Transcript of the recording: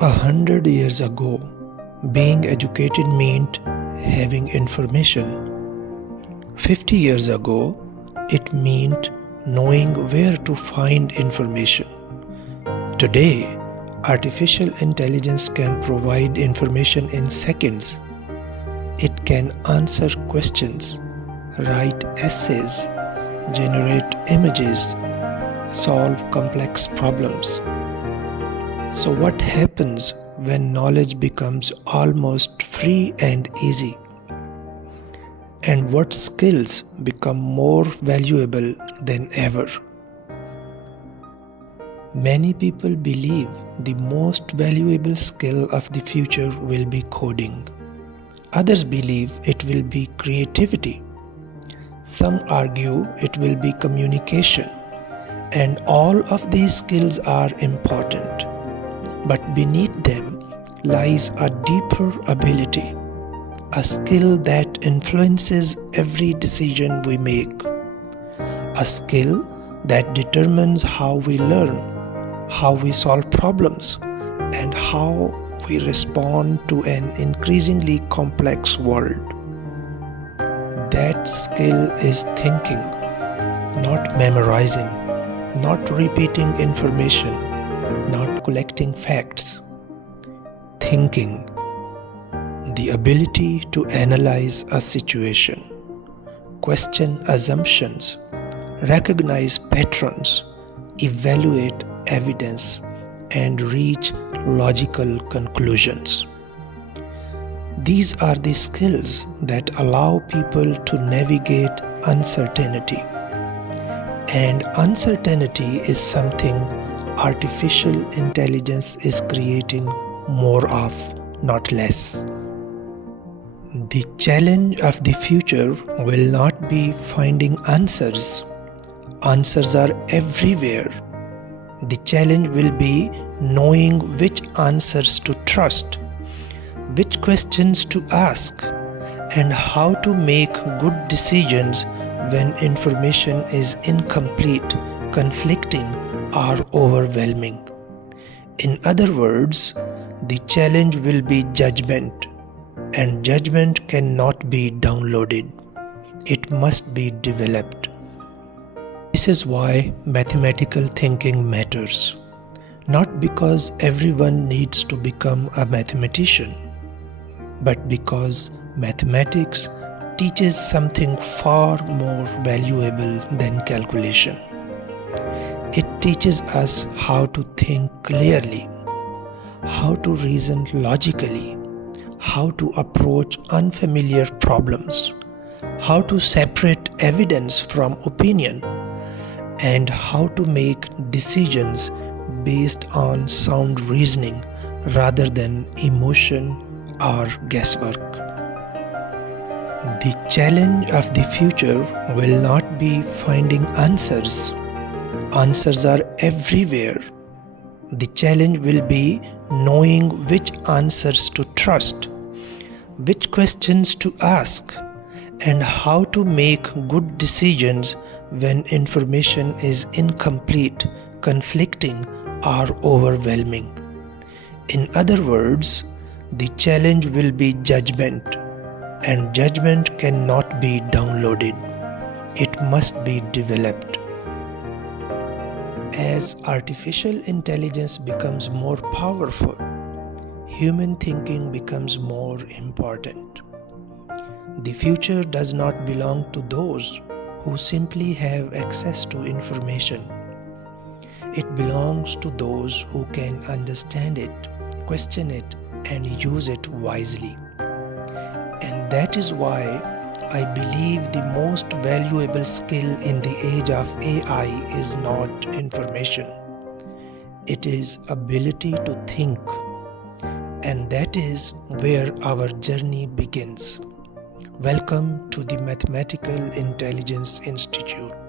100 years ago, being educated meant having information. 50 years ago, it meant knowing where to find information. Today, artificial intelligence can provide information in seconds. It can answer questions, write essays, generate images, solve complex problems. So, what happens when knowledge becomes almost free and easy? And what skills become more valuable than ever? Many people believe the most valuable skill of the future will be coding. Others believe it will be creativity. Some argue it will be communication. And all of these skills are important. But beneath them lies a deeper ability, a skill that influences every decision we make, a skill that determines how we learn, how we solve problems, and how we respond to an increasingly complex world. That skill is thinking, not memorizing, not repeating information, not collecting facts. Thinking, the ability to analyze a situation, question assumptions, recognize patterns, evaluate evidence, and reach logical conclusions. These are the skills that allow people to navigate uncertainty. And uncertainty is something artificial intelligence is creating more of, not less. The challenge of the future will not be finding answers. Answers are everywhere. The challenge will be knowing which answers to trust, which questions to ask, and how to make good decisions when information is incomplete, conflicting, or overwhelming. In other words, the challenge will be judgment, and judgment cannot be downloaded. It must be developed. This is why mathematical thinking matters. Not because everyone needs to become a mathematician, but because mathematics teaches something far more valuable than calculation. It teaches us how to think clearly, how to reason logically, how to approach unfamiliar problems, how to separate evidence from opinion, and how to make decisions based on sound reasoning rather than emotion or guesswork. The challenge of the future will not be finding answers. Answers are everywhere. The challenge will be knowing which answers to trust, which questions to ask, and how to make good decisions when information is incomplete, conflicting, or overwhelming. In other words, the challenge will be judgment, and judgment cannot be downloaded. It must be developed. As artificial intelligence becomes more powerful, human thinking becomes more important. The future does not belong to those who simply have access to information. It belongs to those who can understand it, question it, and use it wisely. And that is why I believe the most valuable skill in the age of AI is not information. It is ability to think. And that is where our journey begins. Welcome to the Mathematical Intelligence Institute.